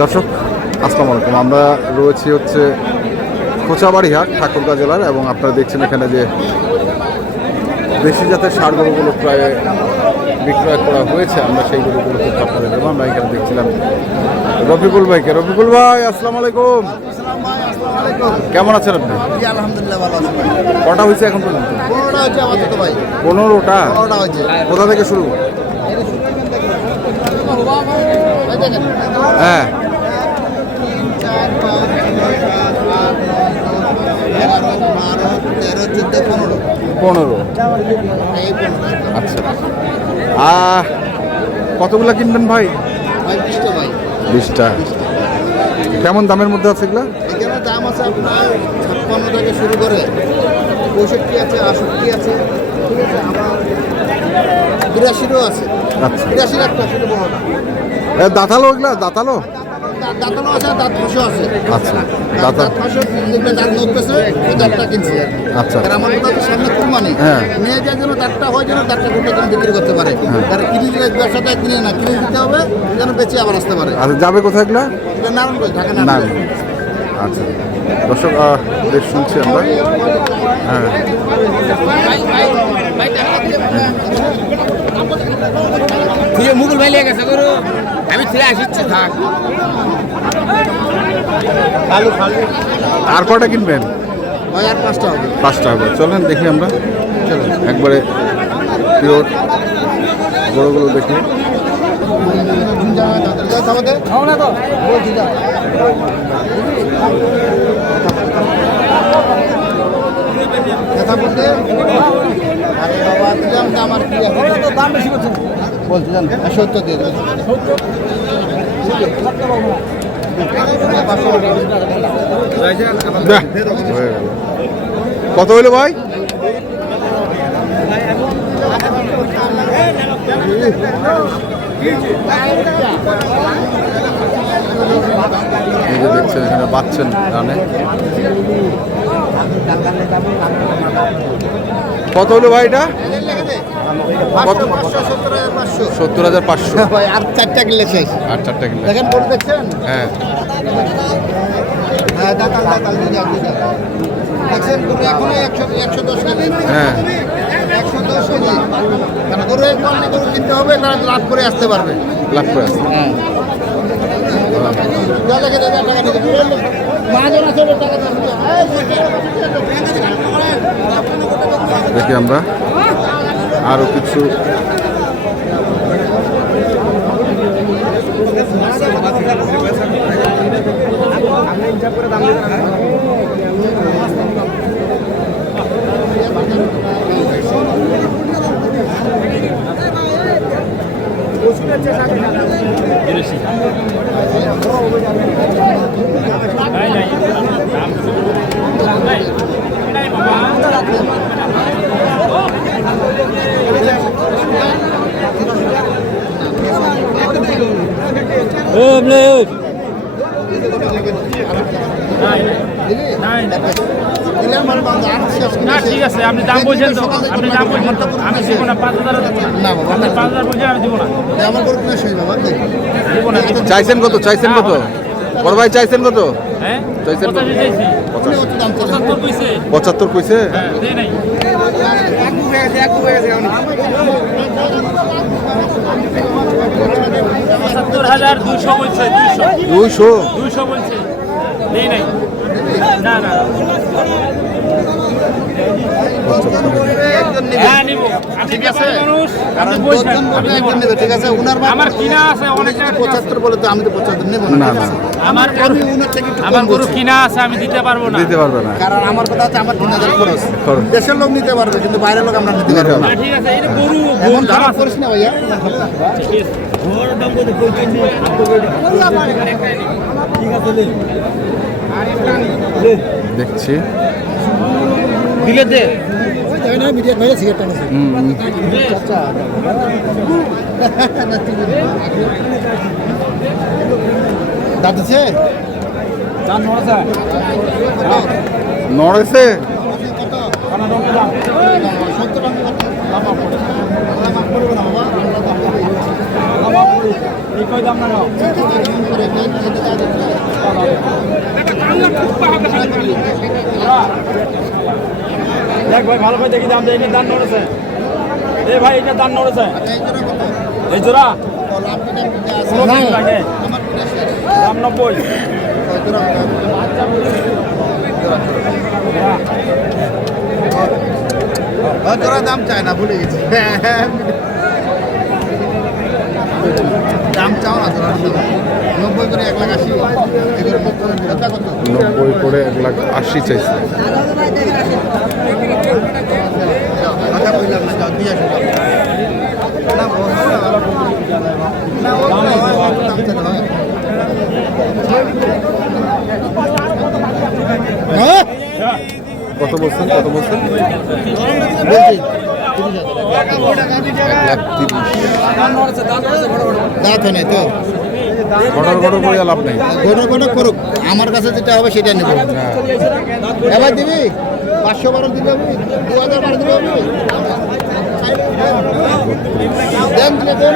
দর্শক আসসালামু আলাইকুম। আমরা রয়েছি হচ্ছে কোচাবাড়ি হাট, ঠাকুরগাঁও জেলার, এবং আপনারা দেখছেন এখানে যে দেশি জাতের ষাঁড় গরুগুলো প্রায় বিক্রয় করা হয়েছে। আমরা সেই গরুগুলো কিন্তু আপনাদের দেবো। আমরা এখানে দেখছিলাম রফিকুল ভাইকে। রফিকুল ভাই আসসালামু আলাইকুম। কেমন আছেন আপনি? আলহামদুলিল্লাহ ভালো আছি। কটা হয়েছে এখন পর্যন্ত? 15টা হচ্ছে আপাতত ভাই। 15টা? 15টা হচ্ছে। কোথা থেকে শুরু? হ্যাঁ, 4, 5, 11, 12, 13, 14, 15। 15। এই 15। আচ্ছা, কতগুলো কিনবেন ভাই? ভাই 20টা ভাই। 20টা। কেমন দামের মধ্যে আছে এগুলো? এখানে দাম আছে আপনার 56 থেকে শুরু করে 65 আছে, 68 আছে, ঠিক আছে, আমার 82ও আছে। আচ্ছা, 82 একটা শুধু বড় না। দাঁতালো এগুলা? দাঁতালো? দাঁতানো আছে, দাঁত ফাঁসও আছে। আচ্ছা, দাঁত ফাঁসও যেগুলো দাঁত নড়তেছে ওই দাঁতটা কিনছি আর কি। আচ্ছা। কারণ আমার কথা সামনে কুরবানি, হ্যাঁ। নিয়ে যায় যেন দাঁতটা হয়, যেন দাঁতটা কোনটা যেন বিক্রি করতে পারে। তারা কিনে দিলে ব্যবসাটা কিনে না, কিনে দিতে হবে যেন বেঁচে আবার আসতে পারে। আচ্ছা, যাবে কোথায় এগুলা? এটা নারায়ণগঞ্জ, ঢাকা না। নারায়ণগঞ্জ। আচ্ছা দর্শক, বেশ শুনছি আমরা। হ্যাঁ, তুই মুকুল ভাই লেগে গেছে গরু, আমি ছেলে আসিচ্ছে থাক। আর কটা কিনবেন? ভাই আর 5টা হবে। 5টা হবে। চলেন দেখি আমরা। চলেন একবারে পিওর গরুগুলো দেখি। কথা বলতে আরে বাবা দিলাম দাম আর কি আছে, দাম বেশি করছেন বলতে জান 70 দিয়ে দেন। বাহ, হয়ে গেল। কত হইলো ভাই? এই যে দেখছেন এখানে পাচ্ছেন জানে। কত হলো ভাই এটা? কত? 70,500। ভাই আর 4টা কিনলে শেষ। আর 4টা কিনলে? দেখেন গরু দেখছেন? হ্যাঁ, হ্যাঁ দাতাল দুইটা। দেখছেন গরু এখন 110 কেজি। হ্যাঁ। 110 কেজি। কারণ গরু এই কোয়ালিটি গরু কিনতে হবে, তারা লাভ করে আসতে পারবে। লাখ করে আসছে। হ্যাঁ। যা লেগে দেবে টাকা দিতে। মাজন আছে ওর টাকা দিতে। দেখি আমরা আরো কিছু। না ঠিক আছে, আপনি দাম বলছেন তো, আপনি দাম বলছেন তো, আমি দিব না 5,000 দেবো না। না বাবা, আপনি 5,000 বলছেন, আমি দিব না। আমার গরু কিনা শেষ বাবা। দিব না, দিব না। চাইছেন কত? চাইছেন কত? বড় ভাই চাইছেন কত? হ্যাঁ, চাইছেন কত? 85 চাইছি। 75 কইছে। 75 কইছে? হ্যাঁ, দেই নাই। 75,200 বলছে, 200 200? বলছে, দেই নাই। না না, হ্যাঁ নিব। আপনি ঠিক আছে। মানুষ, কারণ আপনি বলছেন, 10 জন আমি বলবে নিব একজন না। নেবে, ঠিক আছে। উনার আমার কিনা আছে অনেক টাকা কিনা আছে। 75 বলে তো আমি তো 75 নেব না, না। না। আমার গরু, আমি উনার থেকে একটু আমার কম গরু বলছি। কিনা আছে, আমি দিতে পারবো না। দিতে পারবে না। কারণ আমার কথা হচ্ছে আমার 3000 খরচ। খরচ। দেশের লোক নিতে পারবে কিন্তু বাইরের লোক আমরা নিতে পারবো না। না, ঠিক আছে, এটা গরু এমন দাম খারাপ আছে। করিস না ভাইয়া। দেখছি। দিলে দে। দাঁত আছে? নড়েছে? দেখ ভাই ভালো করে দেখি দাম দেয় এটা দাম নড়েছে এ ভাই এটা দাম নড়েছে এই জোড়া দাম 90 জোড়া দাম চায় না, ভুলে গেছি। দাম চাও না জোড়া 90 করে 1,80,000। কত 90 করে 1,80,000 চাইছে। কথা বললাম না, যাও দিয়ে আসো। না দাম চাই না। হ্যাঁ কত বলছেন? বলছি 30,000। দাঁত নেই তো, ঘটর করে লাভ নেই। ঘটক করুক, আমার কাছে যেটা হবে সেটা নেব। এবার দিবি 512 দিলে হবে, 2012 দিলে হবে। দেন দিলে দেন।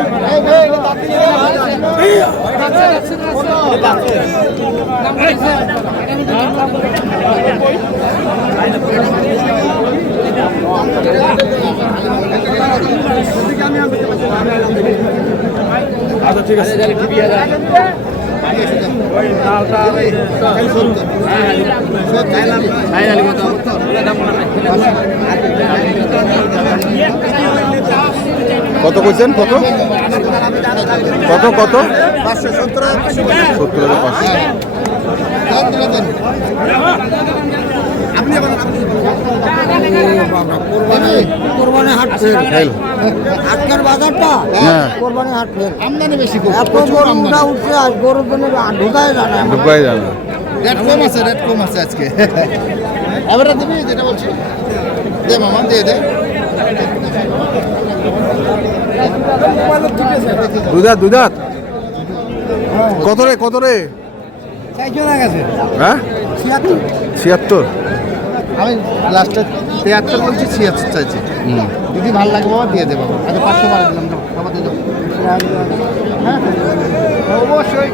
আচ্ছা ঠিক আছে কত কইছেন? কত কত কত? 570। 70,500। কোরবানি হাট ফেল। আজকের বাজারটা হ্যাঁ কোরবানি হাট ফেল। আমদানি বেশি, এত গরুটা উঠছে আজ গরুর জন্য ঢুকায় জানে ঢুকাই যাবে না। রেট কম আছে আজকে। এবারে দিবি যেটা বলছি, দে মামা দিয়ে দে। দুধাত কত রে? কত রে? হ্যাঁ 76। আমি লাস্টে 73 বলছি, 76 চাইছি। যদি ভালো লাগে বাবা দিয়ে দেবো। আচ্ছা 512 দিলাম, দাও বাবা দিয়ে দাও। হ্যাঁ অবশ্যই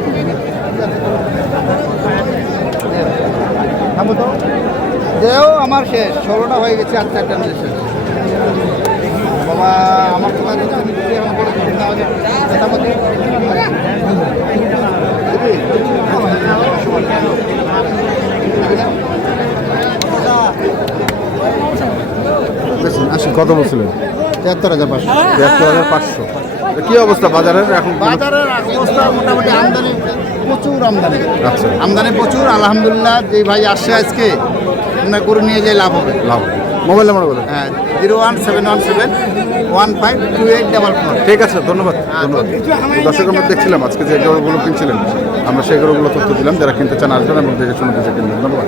থামো তো, দেও আমার শেষ 16টা হয়ে গেছে, আর 4টা মিলে শেষ। বাবা আমার তো কাছে কত বলছিলেন? 73,500। 73,500। কি অবস্থা বাজারের এখন? বাজারের অবস্থা মোটামুটি আমদানি প্রচুর, আমদানি আচ্ছা, আমদানি প্রচুর। আলহামদুলিল্লাহ, যে ভাই আসছে আজকে আপনার করে নিয়ে যাই লাভ হবে। লাভ। মোবাইল নাম্বার বলেন। হ্যাঁ 01717152844। ঠিক আছে, ধন্যবাদ ধন্যবাদ। দর্শক আমরা দেখছিলাম আজকে যে গরুগুলো কিনছিলেন, আমরা সেই গরুগুলো তথ্য দিলাম। যারা কিনতে চান আসবেন এবং দেখে শুনে বুঝে কিনবেন। ধন্যবাদ।